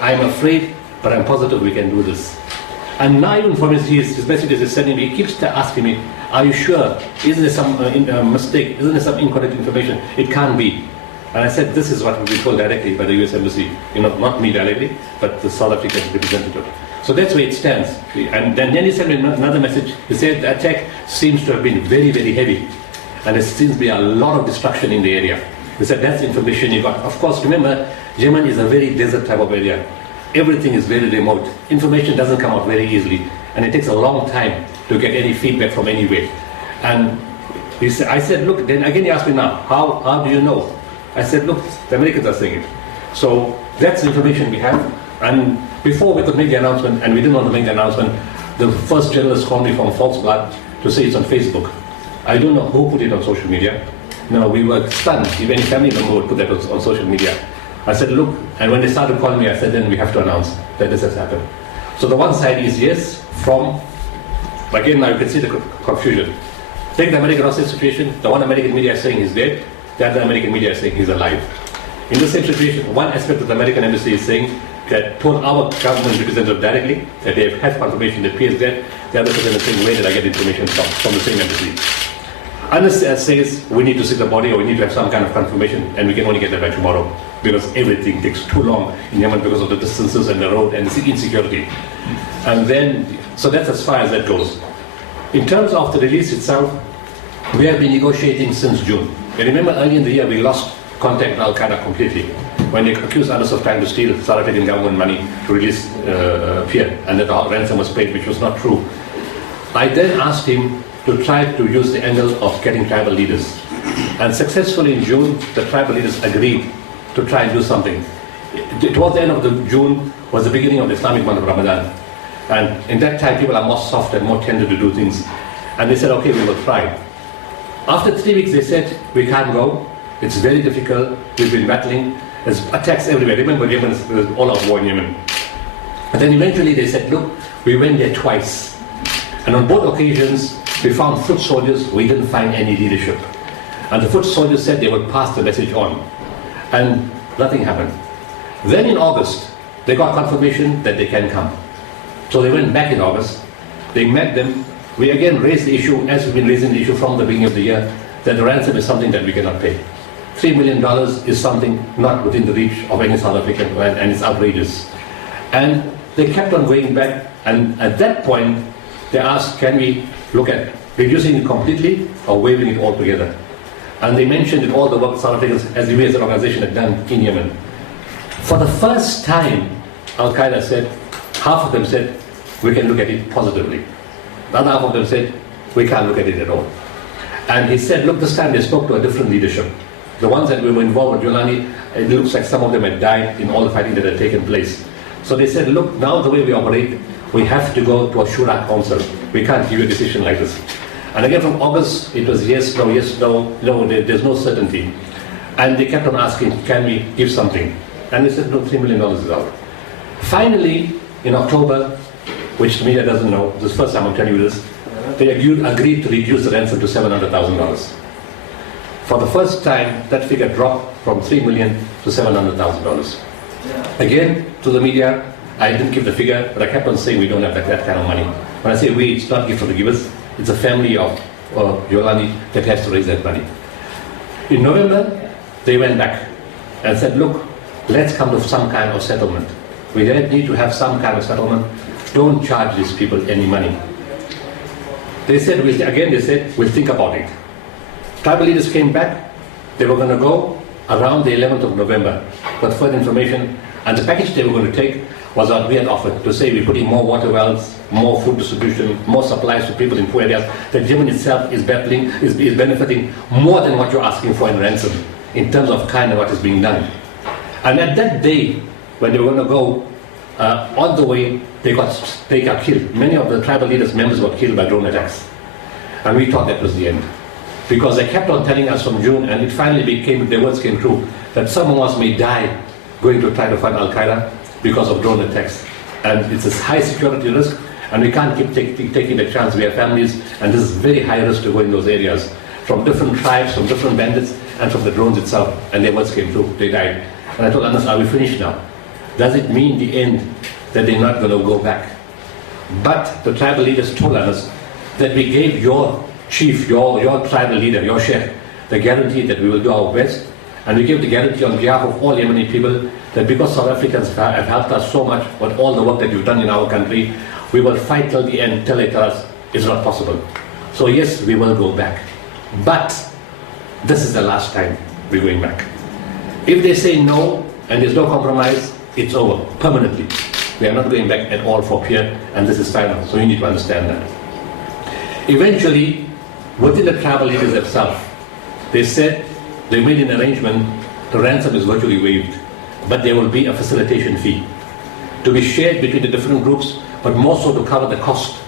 I'm afraid, but I'm positive we can do this. And now even from his messages he's sending me, he keeps asking me, are you sure? Isn't there some mistake? Isn't there some incorrect information? It can't be. And I said, this is what will be told directly by the US Embassy. Not me directly, but the South African representative. So that's where it stands. And then he sent me another message. He said the attack seems to have been very, very heavy. And there seems to be a lot of destruction in the area. He said, that's the information you got. Of course, remember, Yemen is a very desert type of area. Everything is very remote. Information doesn't come out very easily. And it takes a long time to get any feedback from anywhere. And I said, look, then again he asked me now, how do you know? I said, look, the Americans are saying it. So that's the information we have. And before we could make the announcement, and we didn't want to make the announcement, the first journalist called me from Volksblad to say it's on Facebook. I don't know who put it on social media. No, we were stunned. If any family member would put that on social media. I said, look, and when they started calling me, I said, then we have to announce that this has happened. So the one side is yes, from, again, now you can see the confusion. Take the American hostage situation, the one American media is saying he's dead, the other American media is saying he's alive. In the same situation, one aspect of the American embassy is saying that told our government representative directly that they have had confirmation that Pierre is dead, the other person is saying, where did I get information from the same embassy? Unless it says we need to see the body or we need to have some kind of confirmation, and we can only get that by tomorrow because everything takes too long in Yemen because of the distances and the road and the insecurity. And then, so that's as far as that goes. In terms of the release itself, we have been negotiating since June. You remember early in the year we lost contact with Al-Qaeda completely when they accused others of trying to steal South African government money to release Pierre, and that the ransom was paid, which was not true. I then asked him to try to use the angle of getting tribal leaders. And successfully in June, the tribal leaders agreed to try and do something. Towards the end of June was the beginning of the Islamic month of Ramadan. And in that time, people are more soft and more tender to do things. And they said, okay, we will try. After 3 weeks, they said, we can't go. It's very difficult. We've been battling. There's attacks everywhere. Remember, Yemen is all out war in Yemen. And then eventually they said, look, we went there twice. And on both occasions, we found foot soldiers. We didn't find any leadership. And the foot soldiers said they would pass the message on. And nothing happened. Then in August, they got confirmation that they can come. So they went back in August. They met them. We again raised the issue, as we've been raising the issue from the beginning of the year, that the ransom is something that we cannot pay. $3 million is something not within the reach of any South African, and it's outrageous. And they kept on going back, and at that point, they asked, can we look at reducing it completely or waiving it altogether? And they mentioned that all the work South Africans, as we as an organization, had done in Yemen. For the first time, Al-Qaeda said, half of them said, we can look at it positively. The other half of them said, we can't look at it at all. And he said, look, this time they spoke to a different leadership. The ones that were involved with Yolani, it looks like some of them had died in all the fighting that had taken place. So they said, look, now the way we operate, we have to go to a Shura Council. We can't give you a decision like this. And again from August, it was yes, no, there's no certainty. And they kept on asking, can we give something? And they said, no, $3 million is out. Finally, in October, which the media doesn't know, this is the first time I'm telling you this, they agreed to reduce the ransom to $700,000. For the first time, that figure dropped from $3 million to $700,000. Again, to the media, I didn't give the figure, but I kept on saying we don't have that kind of money. When I say we, it's not gift from the givers, it's a family of Yolani that has to raise that money. In November, they went back and said, look, let's come to some kind of settlement. We need to have some kind of settlement. Don't charge these people any money. They said, we'll think about it. Tribal leaders came back. They were going to go around the 11th of November with further information. And the package they were going to take was what we had offered, to say we're putting more water wells, more food distribution, more supplies to people in poor areas, that Yemen itself is benefiting more than what you're asking for in ransom, in terms of kind of what is being done. And at that day, when they were going to go, on the way, they got killed. Many of the tribal leaders' members were killed by drone attacks. And we thought that was the end. Because they kept on telling us from June, and it finally their words came true, that some of us may die going to try to find Al-Qaeda because of drone attacks. And it's a high security risk, and we can't keep taking the chance. We have families, and this is very high risk to go in those areas. From different tribes, from different bandits, and from the drones itself. And their words came true, they died. And I told Anas, are we finished now? does it mean in the end that they're not going to go back? But the tribal leaders told us that we gave your chief, your tribal leader, your sheikh, the guarantee that we will do our best, and we give the guarantee on behalf of all Yemeni people that because South Africans have helped us so much with all the work that you've done in our country, we will fight till the end, till they tell us it's not possible. So yes, we will go back. But this is the last time we're going back. If they say no, and there's no compromise, it's over, permanently. We are not going back at all for Pierre, and this is final, so you need to understand that. Eventually, within the tribal leaders themselves, they said they made an arrangement, the ransom is virtually waived, but there will be a facilitation fee to be shared between the different groups, but more so to cover the cost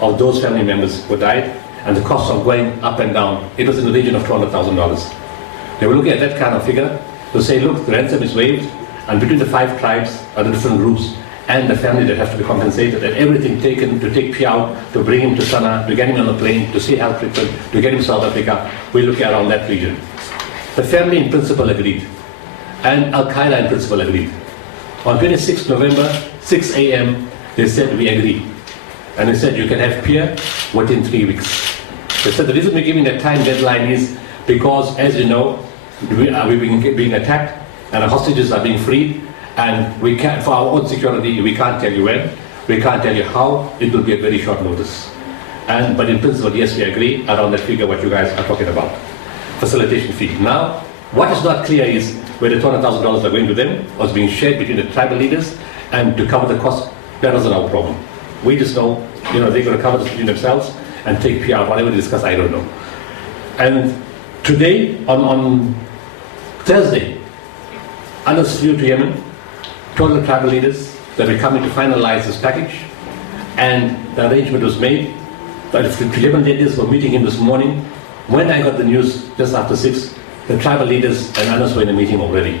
of those family members who died and the cost of going up and down. It was in the region of $200,000. They were looking at that kind of figure to say, look, the ransom is waived, and between the 5 tribes or the different groups and the family that have to be compensated, and everything taken to take Pierre out, to bring him to Sana'a, to get him on a plane, to see health treatment, to get him to South Africa, we look around that region. The family in principle agreed, and Al-Qaeda in principle agreed. On 26 November, 6 a.m., they said, we agree. And they said, you can have Pierre within 3 weeks. They said, the reason we're giving that time deadline is because, as you know, we're being attacked, and our hostages are being freed, and we can't, for our own security, we can't tell you when, we can't tell you how, it will be a very short notice. But in principle, yes, we agree around that figure what you guys are talking about. Facilitation fee. Now, what is not clear is where the $200,000 are going to them, was being shared between the tribal leaders, and to cover the cost, that wasn't our problem. We just know, they're going to cover this between themselves and take PR, whatever they discuss, I don't know. And today, on Thursday, Anas flew to Yemen, told the tribal leaders that we're coming to finalize this package, and the arrangement was made. The Yemen leaders were meeting him this morning. When I got the news just after 6, the tribal leaders and Anas were in a meeting already.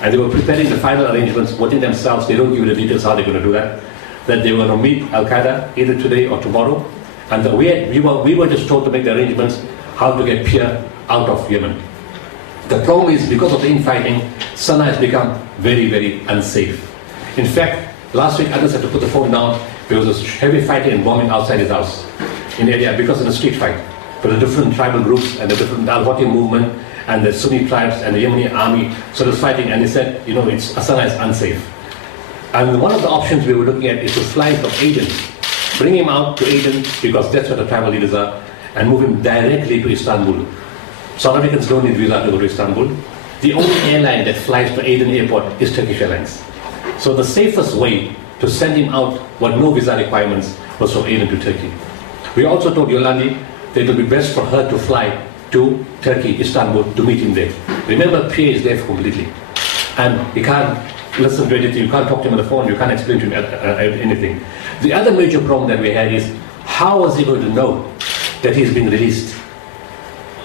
And they were preparing the final arrangements within themselves. They don't give you the details how they're going to do that. That they were going to meet Al-Qaeda either today or tomorrow. And we were just told to make the arrangements how to get Pierre out of Yemen. The problem is, because of the infighting, Sana'a has become very, very unsafe. In fact, last week Anas had to put the phone down. There was a heavy fighting and bombing outside his house in the area because of the street fight. But the different tribal groups and the different Al-Houthi movement and the Sunni tribes and the Yemeni army, so there's fighting, and he said, Sana'a is unsafe. And one of the options we were looking at is to fly from Aden, bring him out to Aden, because that's where the tribal leaders are, and move him directly to Istanbul. South Africans don't need visa to go to Istanbul. The only airline that flies to Aden airport is Turkish Airlines. So the safest way to send him out with no visa requirements was from Aden to Turkey. We also told Yolandi that it would be best for her to fly to Turkey, Istanbul, to meet him there. Remember, Pierre is there completely. And you can't listen to anything, you can't talk to him on the phone, you can't explain to him anything. The other major problem that we had is, how was he going to know that he's been released?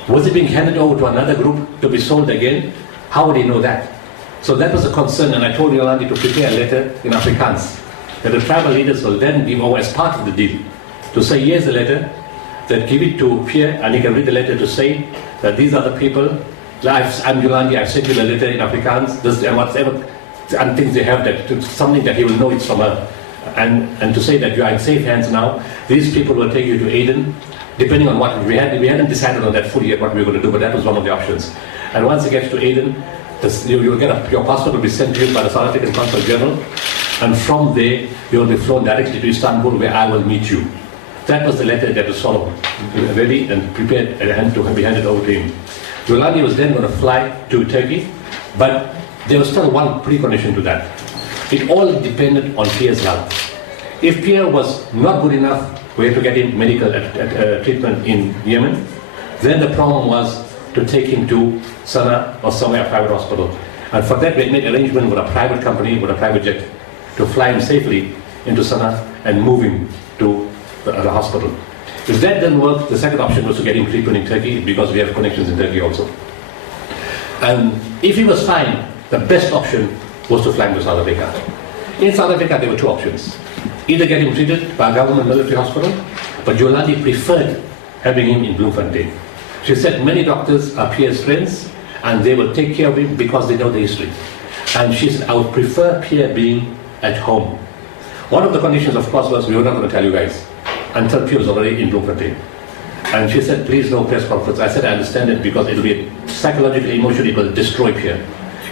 Was it being handed over to another group to be sold again? How would he know that? So that was a concern, and I told Yolandi to prepare a letter in Afrikaans that the tribal leaders will then give over as part of the deal, to say, here's the letter, that give it to Pierre, and he can read the letter to say that these are the people, I'm Yolandi, I've sent you the letter in Afrikaans, this and whatever, and things they have, that something that he will know it's from her. And to say that you are in safe hands now, these people will take you to Aden, depending on what we hadn't decided on that fully yet what we were going to do, but that was one of the options. And once it gets to Aden, you will get your passport will be sent to you by the South African Consul General, and from there you will be flown directly to Istanbul, where I will meet you. That was the letter that was sort of ready and prepared and to be handed over to him. Yolandi was then going to fly to Turkey, but there was still one precondition to that. It all depended on Pierre's health. If Pierre was not good enough, we had to get him medical treatment in Yemen. Then the problem was to take him to Sana'a or somewhere, a private hospital. And for that, we made arrangement with a private company, with a private jet, to fly him safely into Sana'a and move him to the hospital. If that didn't work, the second option was to get him treatment in Turkey, because we have connections in Turkey also. And if he was fine, the best option was to fly him to South Africa. In South Africa, there were two options. Either get him treated by a government military hospital, but Yolandi preferred having him in Bloemfontein. She said many doctors are Pierre's friends, and they will take care of him because they know the history. And she said, I would prefer Pierre being at home. One of the conditions, of course, was we were not going to tell you guys until Pierre was already in Bloemfontein. And she said, please no press conference. I said, I understand it because it will be psychologically, emotionally, it will destroy Pierre.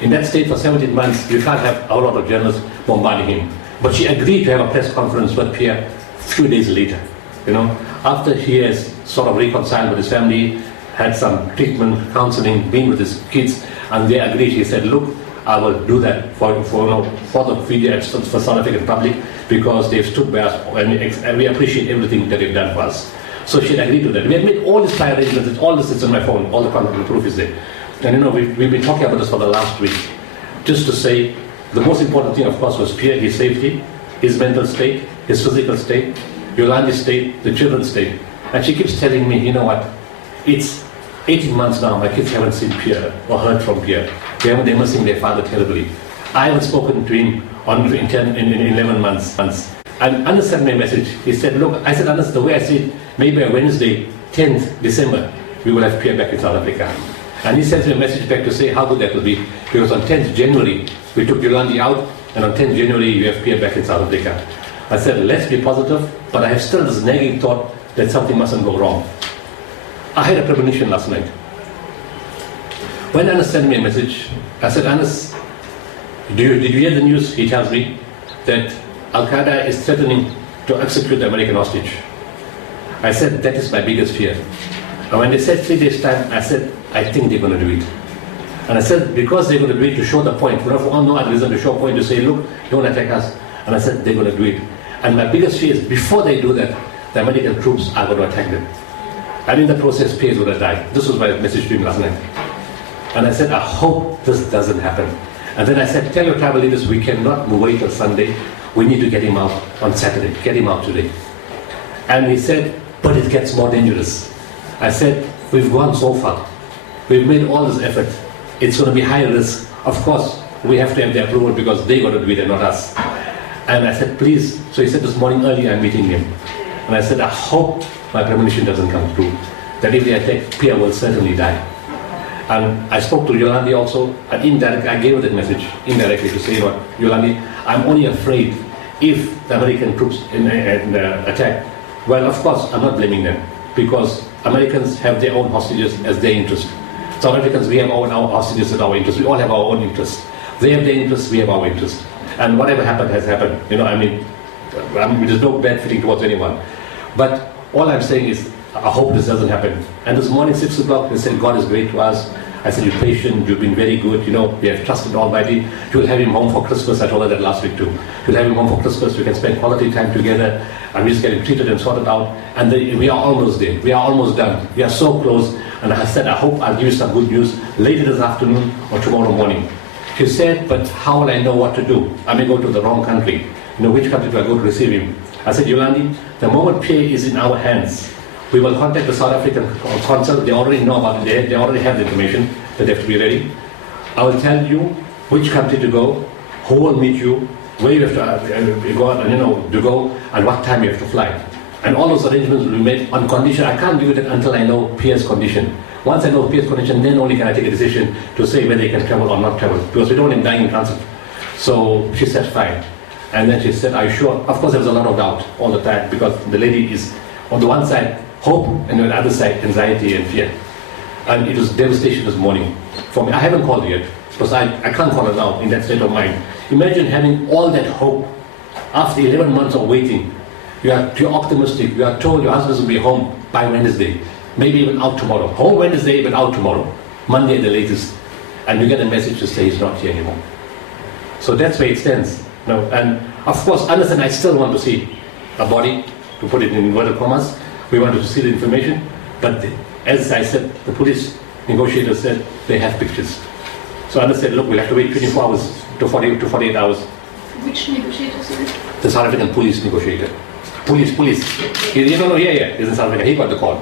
In that state for 17 months, you can't have a lot of journalists bombarding him. But she agreed to have a press conference with Pierre a few days later. You know, after he has sort of reconciled with his family, had some treatment, counseling, been with his kids, and they agreed. She said, look, I will do that for the media, for South African public, because they've stood by us and we appreciate everything that they've done for us. So she agreed to that. We had made all these prior arrangements, all this is on my phone, all the proof is there. And you know, we've been talking about this for the last week. Just to say, the most important thing, of course, was Pierre, his safety, his mental state, his physical state, Yolandi's state, the children's state. And she keeps telling me, you know what, it's 18 months now, my kids haven't seen Pierre or heard from Pierre. They're missing their father terribly. I haven't spoken to him in 11 months. And Anas sent me a message. He said, look, I said, Anas, the way I see it, maybe on Wednesday, 10th December, we will have Pierre back in South Africa. And he sent me a message back to say how good that will be, because on 10th January, we took Yolandi out, and on 10th January, we have Pierre back in South Africa. I said, let's be positive, but I have still this nagging thought that something mustn't go wrong. I had a premonition last night. When Anas sent me a message, I said, Anas, did you hear the news? He tells me that Al-Qaeda is threatening to execute the American hostage. I said, that is my biggest fear. And when they said 3 days' time, I said, I think they're going to do it. And I said, because they're going to do it to show the point, for no other reason, to show a point, to say, look, don't attack us. And I said, they're going to do it. And my biggest fear is, before they do that, the American troops are going to attack them. And in the process, Pierre is going to die. This was my message to him last night. And I said, I hope this doesn't happen. And then I said, tell your tribal leaders, we cannot wait till Sunday. We need to get him out on Saturday. Get him out today. And he said, but it gets more dangerous. I said, we've gone so far. We've made all this effort. It's going to be high risk. Of course, we have to have their approval because they're going to do it and not us. And I said, please. So he said, this morning early, I'm meeting him. And I said, I hope my premonition doesn't come true. That if they attack, Pierre will certainly die. And I spoke to Yolandi also, and indirectly, I gave her that message, indirectly, to say, you know, Yolandi, I'm only afraid if the American troops attack. Well, of course, I'm not blaming them, because Americans have their own hostages as their interest. South Africans, we have our hostages as our interest. We all have our own interests. They have their interests, we have our interest. And whatever happened has happened. You know, I mean, there's no bad feeling towards anyone. But all I'm saying is, I hope this doesn't happen. And this morning, 6 o'clock, they said, God is great to us. I said, you're patient, you've been very good, you know, we have trusted Almighty. You'll have him home for Christmas. I told her that last week too. You'll have him home for Christmas, we can spend quality time together, and we just get him treated and sorted out. And we are almost there. We are almost done. We are so close. And I said, I hope I'll give you some good news later this afternoon or tomorrow morning. She said, but how will I know what to do? I may go to the wrong country. You know, which country do I go to receive him? I said, Yolandi, the moment Pierre is in our hands, we will contact the South African consul. They already know about it. They already have the information that they have to be ready. I will tell you which country to go, who will meet you, where you have to go, and you know, to go, and what time you have to fly. And all those arrangements will be made on condition. I can't do that until I know Pierre's condition. Once I know Pierre's condition, then only can I take a decision to say whether he can travel or not travel, because we don't want him dying in transit. So she said, fine. And then she said, are you sure? Of course, there was a lot of doubt all the time, because the lady is, on the one side, hope, and on the other side, anxiety and fear. And it was devastation this morning for me. I haven't called her yet, because I can't call her now in that state of mind. Imagine having all that hope after 11 months of waiting. You're optimistic. You are told your husband will be home by Wednesday, maybe even out tomorrow. Home Wednesday, but out tomorrow. Monday at the latest. And you get a message to say he's not here anymore. So that's where it stands. No, and of course, Anas and I still want to see a body, to put it in inverted commas. We wanted to see the information, but as I said, the police negotiators said they have pictures. So Anas said, look, we'll have to wait 24 hours to 48 hours. Which negotiator, sorry? The South African police negotiator. Police. You don't know, he's in South Africa. He got the call.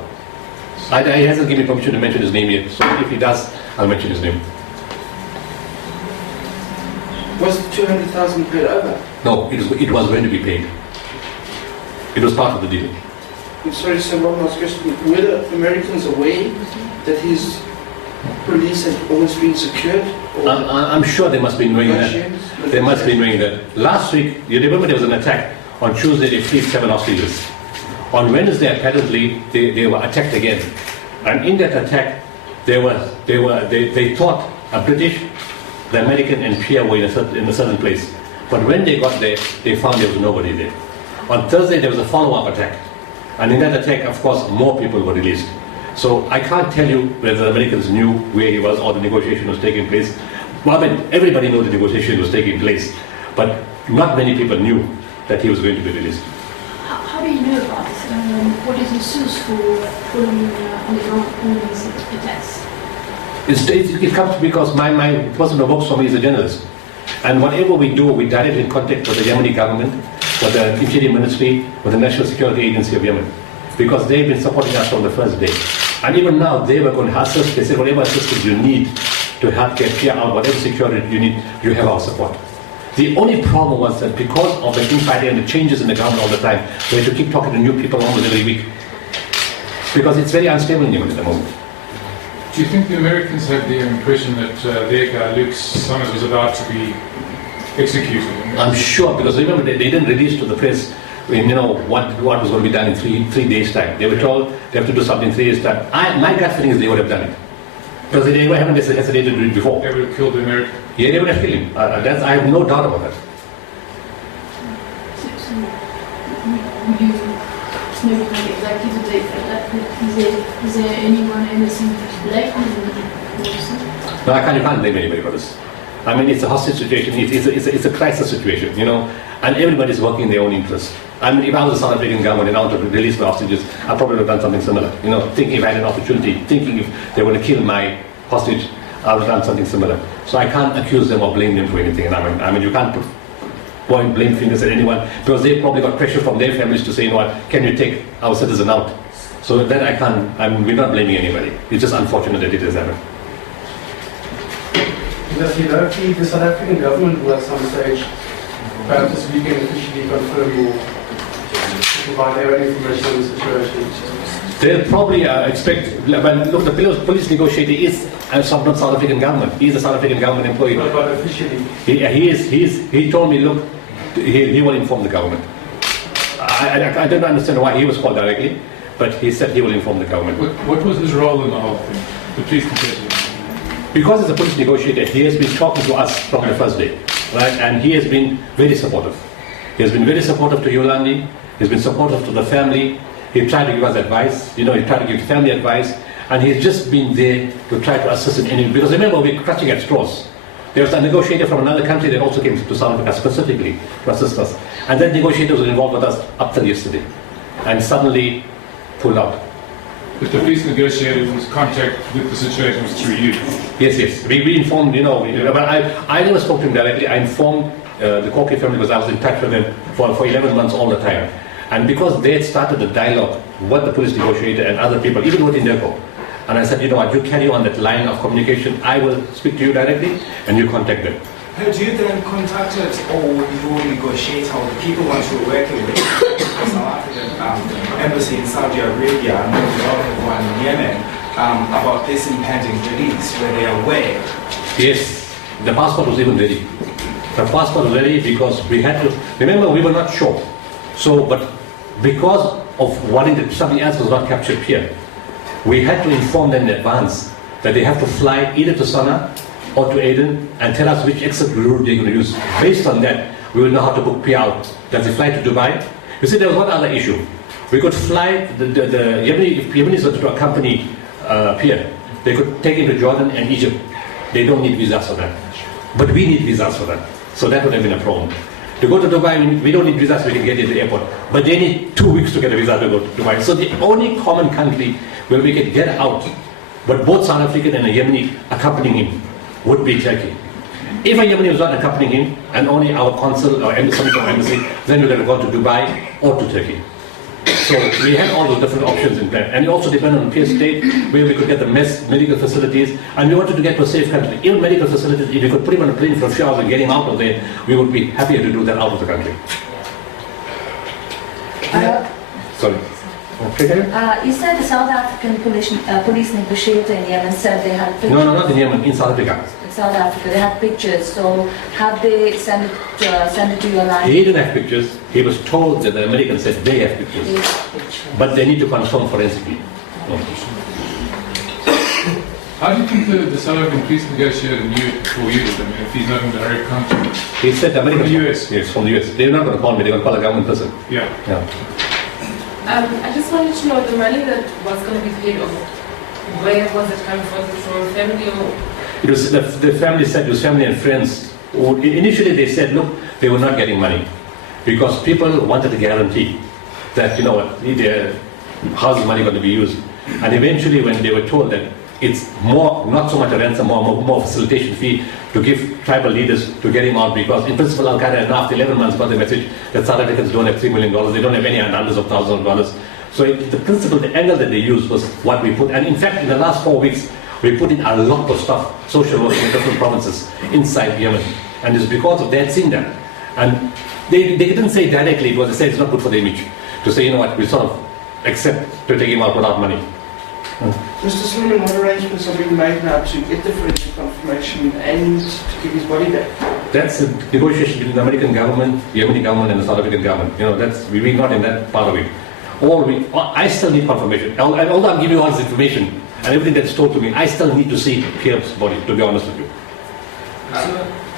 He hasn't given me permission to mention his name yet, so if he does, I'll mention his name. Was the 200,000 paid over? No, it was going to be paid. It was part of the deal. I'm sorry, sir, one last question. Were the Americans aware that his police had always been secured? Or I'm sure they must be knowing that. Russians? They must be knowing that. Last week, you remember there was an attack. On Tuesday, they freed 7 hostages. On Wednesday, apparently, they were attacked again. And in that attack, they thought a British, the American, and Pierre were in a certain place. But when they got there, they found there was nobody there. On Thursday, there was a follow-up attack. And in that attack, of course, more people were released. So I can't tell you whether the Americans knew where he was or the negotiation was taking place. Well, I mean, everybody knew the negotiation was taking place, but not many people knew that he was going to be released. How do you know about this? What is your source for putting on the ground all these attacks? It comes because my person who works for me is a journalist. And whatever we do, we directly in contact with the Yemeni government, with the Interior Ministry, with the National Security Agency of Yemen. Because they've been supporting us from the first day. And even now, they were going to assist. They said, whatever assistance you need to help get Pierre out, whatever security you need, you have our support. The only problem was that because of the infighting and the changes in the government all the time, we had to keep talking to new people almost every week. Because it's very unstable in Yemen at the moment. Do you think the Americans had the impression that their guy, Luke Summers, was about to be executed? I'm sure, because remember, they didn't release to the press what was going to be done in three days' time. They were told they have to do something in 3 days' time. My gut feeling is they would have done it. Because they haven't hesitated to do it before. They would have killed the American? Yeah, they would have killed him. I have no doubt about that. So would you maybe not exactly the date for that, but is there anyone innocent left in the person? No, you can't blame anybody for this. I mean, it's a hostage situation. It's a crisis situation, and everybody's working in their own interest. I mean, if I was the South African government and I wanted to release the hostages, I probably would have done something similar. Thinking if I had an opportunity, thinking if they were going to kill my hostage, I would have done something similar. So I can't accuse them or blame them for anything. And I mean, you can't point blame fingers at anyone because they probably got pressure from their families to say, can you take our citizen out? So then we're not blaming anybody. It's just unfortunate that it has happened. Does you know if the South African government will at some stage, perhaps this weekend, officially confirm or provide their own information on the situation? They'll probably expect, look, the police negotiator is not South African government. He's a South African government employee. But officially? He told me, look, he will inform the government. I don't understand why he was called directly, but he said he will inform the government. What was his role in the whole thing? The police negotiator? Because he's a police negotiator, he has been talking to us from the first day, right? And he has been very supportive. He has been very supportive to Yolandi. He's been supportive to the family. He tried to give us advice. He tried to give family advice, and he's just been there to try to assist in any. Because remember, we're clutching at straws. There was a negotiator from another country that also came to South Africa specifically to assist us, and that negotiator was involved with us up till yesterday, and suddenly pulled out. But the police negotiator's contact with the situation was through you? Yes. We informed, but I never spoke to him directly. I informed the Korkie family because I was in touch with them for 11 months all the time. And because they had started the dialogue with the police negotiator and other people, even with Indeco, and I said, you carry on that line of communication. I will speak to you directly and you contact them. Had you then contacted all your negotiators, the people ones you were working with, the South African embassy in Saudi Arabia and the one in Yemen, about this impending release? Were they aware? Yes, the passport was even ready. The passport was ready because we had to, remember we were not sure. So, but because of worrying that something else was not captured here, we had to inform them in advance that they have to fly either to Sana'a or to Aden and tell us which exit route they're going to use. Based on that, we will know how to book Pierre out. Does he fly to Dubai? You see, there was one other issue. We could fly, the Yemenis wanted to accompany Pierre. They could take him to Jordan and Egypt. They don't need visas for that. But we need visas for that. So that would have been a problem. To go to Dubai, we don't need visas, we can get into the airport. But they need 2 weeks to get a visa to go to Dubai. So the only common country where we can get out, but both South African and a Yemeni accompanying him, would be Turkey. If a Yemeni was not accompanying him, and only our consul or embassy, then we would have gone to Dubai or to Turkey. So we had all those different options in plan. And it also depended on Pierre's state, where we could get the medical facilities, and we wanted to get to a safe country. Even medical facilities, if we could put him on a plane for a few hours and get him out of there, we would be happier to do that out of the country. Sorry. Okay. You said the South African police negotiator in Yemen said they had pictures. No, not in Yemen, in South Africa. In South Africa, they had pictures. So have they sent it to your line? He didn't have pictures. He was told that the Americans said they have pictures. But they need to confirm forensically. How do you think the South African police negotiator knew before you did? I mean, if he's not in direct contact. He said the Americans. From the US? Yes, from the US. They're not going to call me, they're going to call a government person. Yeah. Yeah. I just wanted to know the money that was going to be paid over. Where was it coming from? From family or? It was the family said it was family and friends. Initially they said, look, they were not getting money because people wanted a guarantee that, you know what, how's the money going to be used? And eventually when they were told that it's more, not so much a ransom, more facilitation fee to give tribal leaders to get him out, because in principle Al-Qaeda after 11 months got the message that South Africans don't have $3 million, they don't have any hundreds of thousands of dollars. So the principle, the angle that they used was what we put, and in fact in the last 4 weeks we put in a lot of stuff, social work in different provinces inside Yemen, and it's because of they had seen that. And they didn't say directly, because they said it's not good for the image, to say, you know what, we sort of accept to take him out without money. Mr. Sooliman, what arrangements are being made now to get the forensic confirmation and to give his body back? That's a negotiation between the American government, the Yemeni government, and the South African government. You know, we're not in that part of it. I still need confirmation. Although I'm giving you all this information and everything that's told to me, I still need to see Pierre's body, to be honest with you.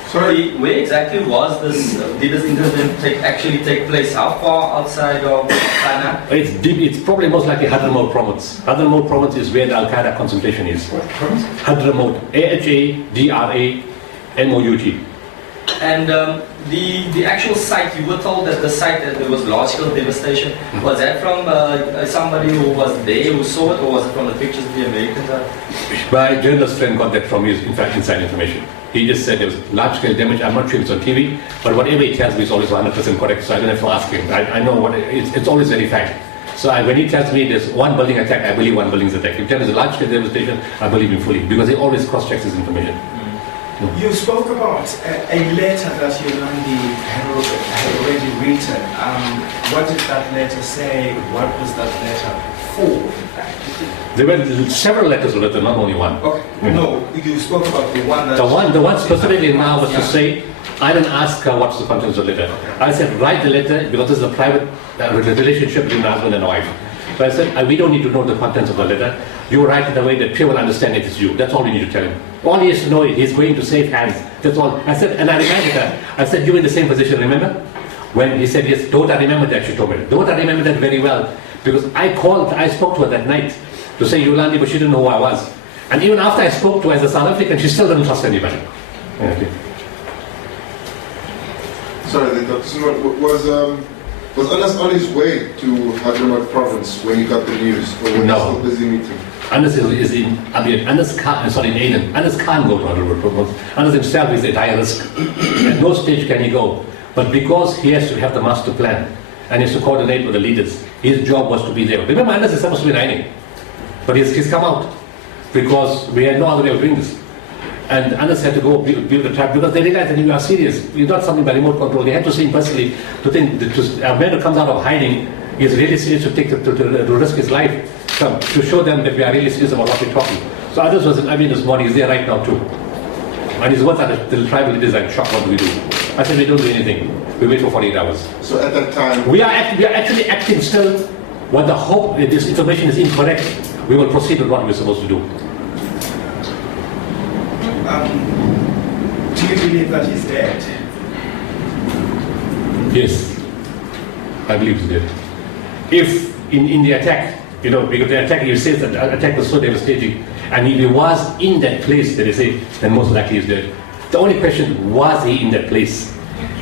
Sorry, where exactly was this, did this incident actually take place? How far outside of China? It's deep, it's probably most likely Hadramaut province. Hadramaut province is where the Al-Qaeda concentration is. What province? Hadramaut, Hadramout. And the actual site, you were told that the site, that there was logical devastation. Was that from somebody who was there, who saw it, or was it from the pictures the Americans had? My journalist friend got that from his, in fact, inside information. He just said there was large-scale damage. I'm not sure it's on TV, but whatever he tells me is always 100% correct, so I don't have to ask him. I know what it's always verified. So when he tells me there's one building attack, I believe one building's attack. If he tells me there's a large-scale devastation, I believe him fully, because he always cross-checks his information. You spoke about a letter that Yolandi had already written. What did that letter say? What was that letter for, in fact? There were several letters written, not only one. Okay. No, you spoke about the one that... The one specifically now was to say, I didn't ask her what's the contents of the letter. I said, write the letter, because this is a private relationship between a husband and a wife. So I said, we don't need to know the contents of the letter. You write it in a way that Pierre will understand it is you. That's all you need to tell him. All he has to know is he's going to safe hands. That's all. I said, and I reminded her, I said, you're in the same position, remember? When he said, yes, don't I remember that, she told me. Don't I remember that very well? Because I spoke to her that night to say Yolandi, but she didn't know who I was. And even after I spoke to her as a South African, she still didn't trust anybody. Okay. Sorry, Dr. Sooliman, was Anas on his way to Hadramaut province when you got the news? Or when No. he was still busy meeting? Anas is in Aden. Anas can't go to Hadramaut province. Anas himself is at high risk. At no stage can he go. But because he has to have the master plan and he has to coordinate with the leaders, his job was to be there. Remember, Anas is supposed to be in hiding. But he's come out because we had no other way of doing this. And Anas had to go build the trap because they realized that you are serious. It's not something by remote control. They had to see him personally to think that a man who comes out of hiding is really serious to take to risk his life to show them that we are really serious about what we're talking. So Anas was in Amin this morning. He's there right now too. And his words are the tribal leaders are in shock. What do we do? I said we don't do anything. We wait for 48 hours. So at that time... We are actually acting still. When the hope that this information is incorrect, we will proceed with what we're supposed to do. Do you believe that he's dead? Yes, I believe he's dead. If in the attack, because the attack, you say that the attack was so devastating, and if he was in that place, that they say, then most likely he's dead. The only question, was he in that place?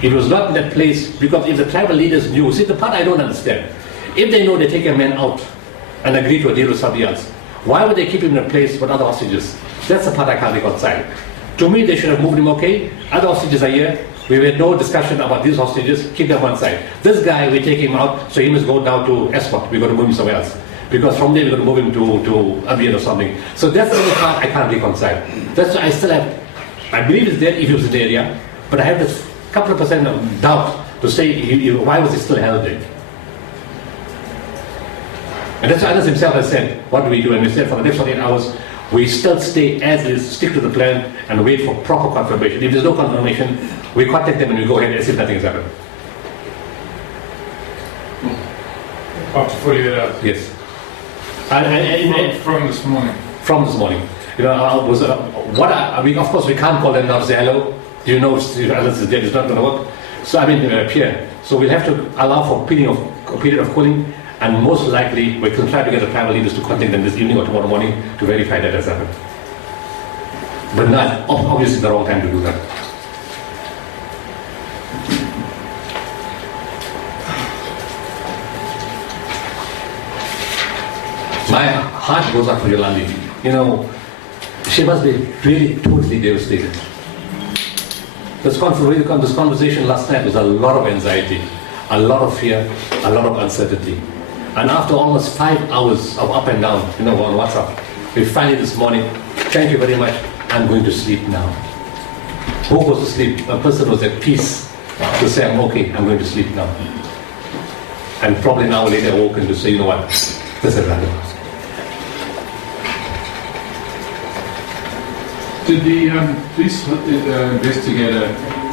It was not in that place, because if the tribal leaders knew, see the part I don't understand, if they know they take a man out and agree to a deal with somebody else, why would they keep him in a place with other hostages? That's the part I can't reconcile. To me, they should have moved him, okay, other hostages are here, we had no discussion about these hostages, keep them one side. This guy, we take him out, so he must go down to Escort, we're going to move him somewhere else. Because from there, we're going to move him to Abiyan or something. So that's the only part I can't reconcile. That's why I still have, I believe he's dead if he was in the area, but I have this couple of % of doubt to say, why was he still held there? And that's why Anas himself has said, what do we do? And we said for the next 48 hours, we still stay as is, stick to the plan, and wait for proper confirmation. If there's no confirmation, we contact them and we go ahead as if nothing has happened. After 48 hours? Yes. From this morning? From this morning. You know, of course, we can't call them now to say, hello, do you know if Anas is dead, it's not going to work. So, Pierre. So we'll have to allow for a period of cooling, and most likely we can try to get the tribal leaders to contact them this evening or tomorrow morning to verify that has happened. But not, obviously the wrong time to do that. My heart goes out for Yolandi. You know, she must be really totally devastated. This conversation last night was a lot of anxiety, a lot of fear, a lot of uncertainty. And after almost 5 hours of up and down, on WhatsApp, we finally this morning, thank you very much, I'm going to sleep now. Who goes to sleep? A person was at peace to say, I'm okay, I'm going to sleep now. And probably an hour later awoken to say, you know what, this is random. Did the police investigator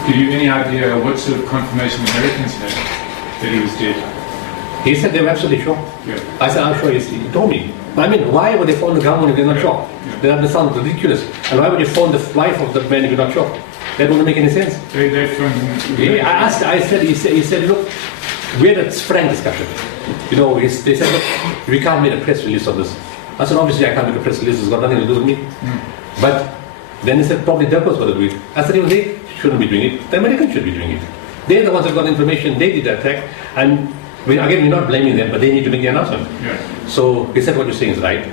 give you any idea what sort of confirmation the Americans had that he was dead? He said they were absolutely sure. Yeah. I said, I'm sure, he told me. Why would they phone the government if they're not sure? Yeah. That sounds ridiculous. And why would you phone the wife of the man if you're not sure? That wouldn't make any sense. They phoned him. He said, look, we had a frank discussion. They said, look, we can't make a press release on this. I said, obviously I can't make a press release, it's got nothing to do with me. But then he said, probably Dirk was going to do it. I said, they shouldn't be doing it. The Americans should be doing it. They're the ones that got information, they did the attack, and we're not blaming them, but they need to make the announcement. Yeah. So he said, what you're saying is right.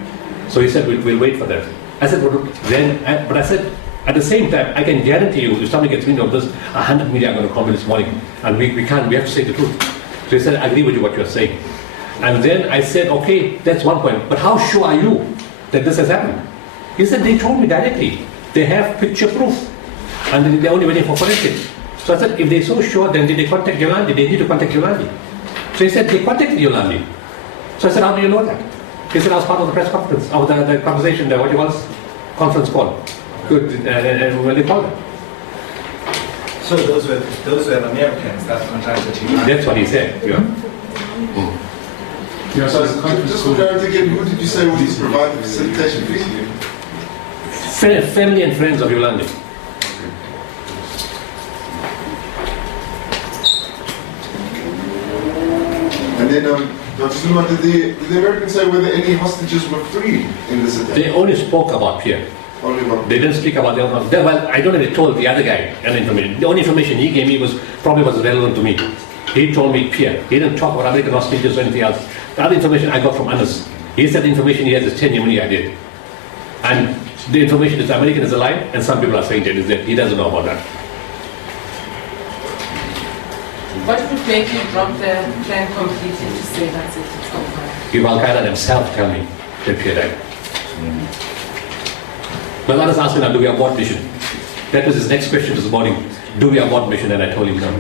So he said, we'll wait for that. I said, but I said, at the same time, I can guarantee you, if somebody gets wind of this, 100 media are going to call me this morning, and we have to say the truth. So he said, I agree with you what you're saying. And then I said, okay, that's one point, but how sure are you that this has happened? He said, they told me directly. They have picture proof, and they're only waiting for forensics. So I said, if they're so sure, then did they contact Yolandi? They need to contact Yolandi. So he said, they contacted Yolandi. So I said, how do you know that? He said, I was part of the press conference, of the conversation, conference call. Good, when they called it. So those were Americans that contacted you? That's what he said, yeah. Yeah, So just for clarity again, who did you say would provide the facilitation fee? Family and friends of Yolandi. And then, Dr. Sooliman, did the Americans say whether any hostages were freed in this attack? They only spoke about Pierre. Only about They didn't speak about the other. Well, I don't know if they told the other guy any information. The only information he gave me was relevant to me. He told me Pierre. He didn't talk about American hostages or anything else. The other information I got from Anas. He said the information he has is 10 Yemeni I did. And the information is the American is alive, and some people are saying that is dead. He doesn't know about that. What would make you drop the plan completely to say that's it, it's over? If Al-Qaeda themselves tell me that Pierre died. But Anas asked me now, do we abort mission? That was his next question this morning. Do we abort mission? And I told him no.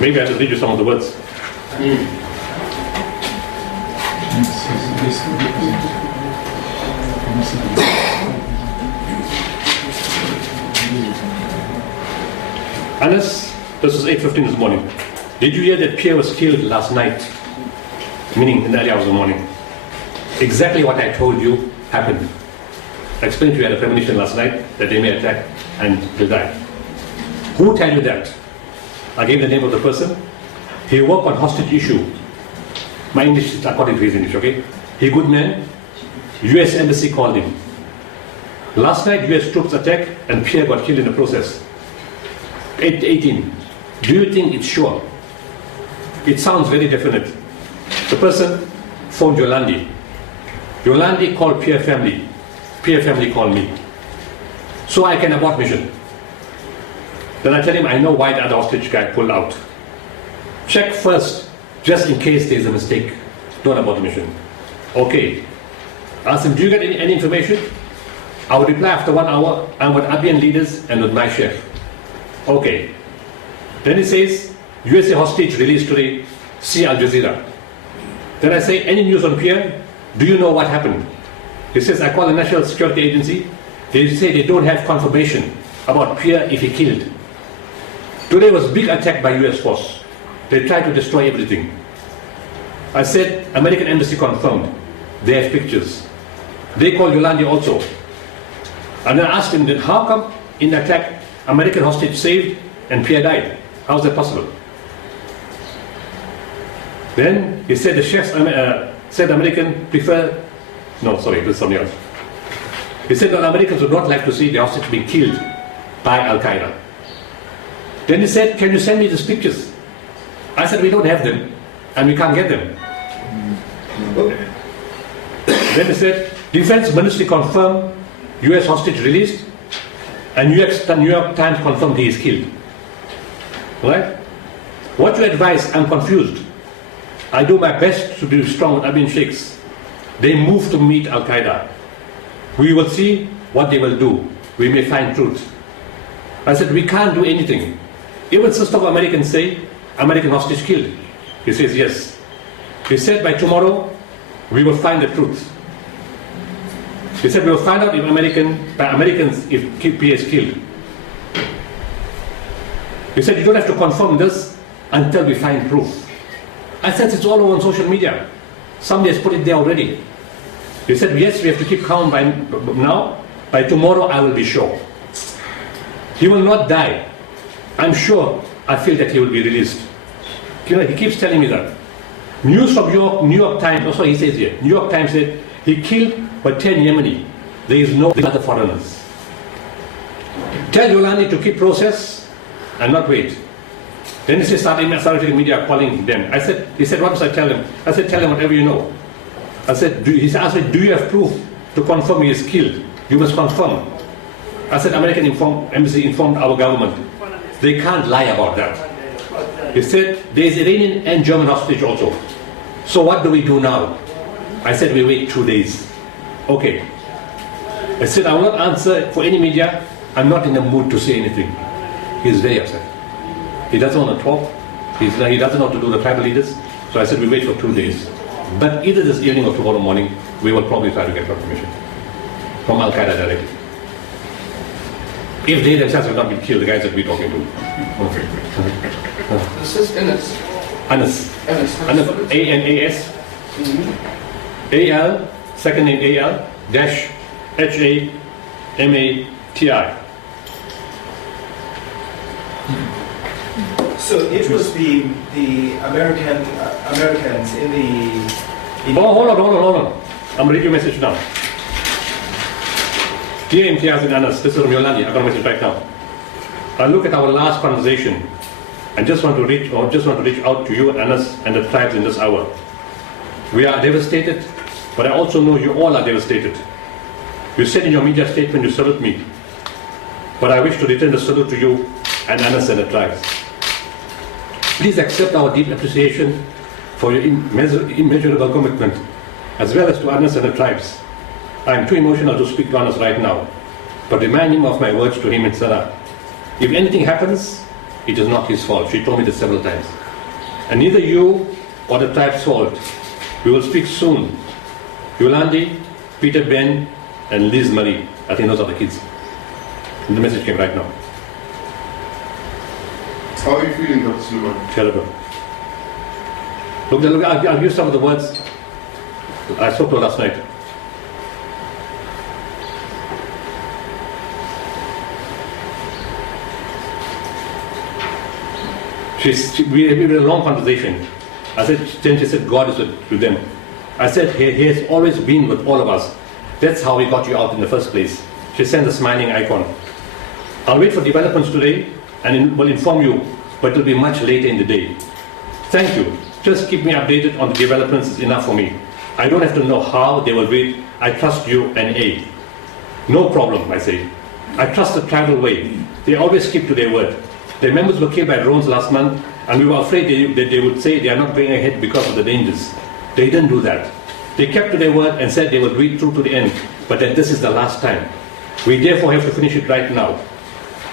Maybe I should read you some of the words. Anas, this was 8:15 this morning. Did you hear that Pierre was killed last night? Meaning in the early hours of the morning. Exactly what I told you happened. I explained to you at a premonition last night that they may attack and he'll die. Who tell you that? I gave the name of the person. He worked on hostage issue. My English is according to his English, okay? He good man. US Embassy called him. Last night US troops attacked and Pierre got killed in the process. 8:18. Do you think it's sure? It sounds very definite. The person phoned Yolandi. Yolandi called Pierre family. Pierre family called me. So I can abort mission. Then I tell him I know why the other hostage guy pulled out. Check first, just in case there's a mistake. Don't abort the mission. Okay. Ask him, do you get any information? I would reply after 1 hour. I'm with Abian leaders and with my chef. Okay. Then he says, USA hostage released today, see Al Jazeera. Then I say, any news on Pierre? Do you know what happened? He says, I call the National Security Agency. They say they don't have confirmation about Pierre if he killed. Today was a big attack by US force. They tried to destroy everything. I said, American embassy confirmed. They have pictures. They called Yolandi also. And I asked him, how come in the attack, American hostage saved and Pierre died? How is that possible? Then he said the chefs said American prefer, no, sorry, this is something else. He said that Americans would not like to see the hostage being killed by Al-Qaeda. Then he said, can you send me these pictures? I said, we don't have them and we can't get them. Then he said, Defense Ministry confirmed US hostage released and New York Times confirmed he is killed. Right? What you advise, I'm confused. I do my best to be strong with Abin Sheikhs. They move to meet Al-Qaeda. We will see what they will do. We may find truth. I said, we can't do anything. Even Sister of Americans say, American hostage killed. He says, yes. He said, by tomorrow, we will find the truth. He said, we will find out if Americans, if Pierre is killed. He said, you don't have to confirm this until we find proof. I said, it's all over on social media. Somebody has put it there already. He said, yes, we have to keep calm by now. By tomorrow, I will be sure. He will not die. I'm sure, I feel that he will be released. You know, he keeps telling me that. News from New York Times, also he says here, New York Times said, he killed but 10 Yemeni. There is no other foreigners. Tell Yolandi to keep process and not wait. Then he started media calling them. He said, what must I tell him? I said, tell him whatever you know. I said, he asked me, do you have proof to confirm he is killed? You must confirm. I said, American embassy informed our government. They can't lie about that. He said, there is Iranian and German hostage also. So what do we do now? I said, we wait 2 days. Okay. I said, I will not answer for any media. I'm not in the mood to say anything. He's very upset. He doesn't want to talk. He doesn't want to do the tribal leaders. So I said, we wait for 2 days. But either this evening or tomorrow morning, we will probably try to get confirmation from Al-Qaeda directly. If they themselves have not been killed, the guys that we're talking to. This is Anas. Anas, A-N-A-S, A-L, second name A-L, dash H-A-M-A-T-I. So it was the Americans in the... Oh, hold on. I'm reading your message now. Dear Imtiaz and Anas, this is from Yolandi. I got a message right now. I look at our last conversation and just want to reach out to you, Anas, and the tribes in this hour. We are devastated, but I also know you all are devastated. You said in your media statement you salute me, but I wish to return the salute to you and Anas and the tribes. Please accept our deep appreciation for your immeasurable commitment, as well as to Anas and the tribes. I am too emotional to speak to Anas right now, but remind him of my words to him in Salah. If anything happens, it is not his fault. She told me this several times. And neither you or the tribe's fault. We will speak soon. Yolandi, Peter Ben, and Liz Marie. I think those are the kids. And the message came right now. How are you feeling, Dr. Sooliman? Terrible. Look, I'll use some of the words I spoke to her last night. We had a long conversation. Then she said, God is with them. I said, he has always been with all of us. That's how we got you out in the first place. She sent a smiling icon. I'll wait for developments today and will inform you, but it will be much later in the day. Thank you. Just keep me updated on the developments is enough for me. I don't have to know how they will wait. I trust you and aid. No problem, I say. I trust the tribal way. They always keep to their word. Their members were killed by drones last month, and we were afraid that they would say they are not going ahead because of the dangers. They didn't do that. They kept to their word and said they would read through to the end, but that this is the last time. We therefore have to finish it right now.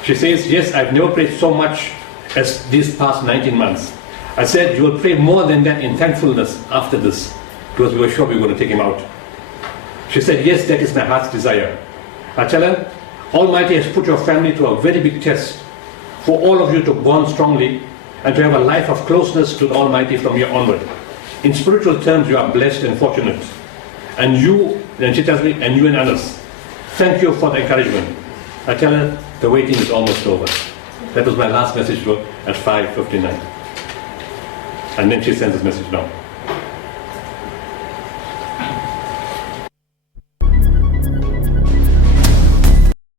She says, yes, I've never prayed so much as these past 19 months. I said, you will pray more than that in thankfulness after this. because we were sure we were going to take him out. She said, yes, that is my heart's desire. I tell her, Almighty has put your family to a very big test for all of you to bond strongly and to have a life of closeness to the Almighty from here onward. In spiritual terms, you are blessed and fortunate. And you, and she tells me, and you and others, thank you for the encouragement. I tell her, the waiting is almost over. That was my last message to her at 5:59. And then she sends this message now.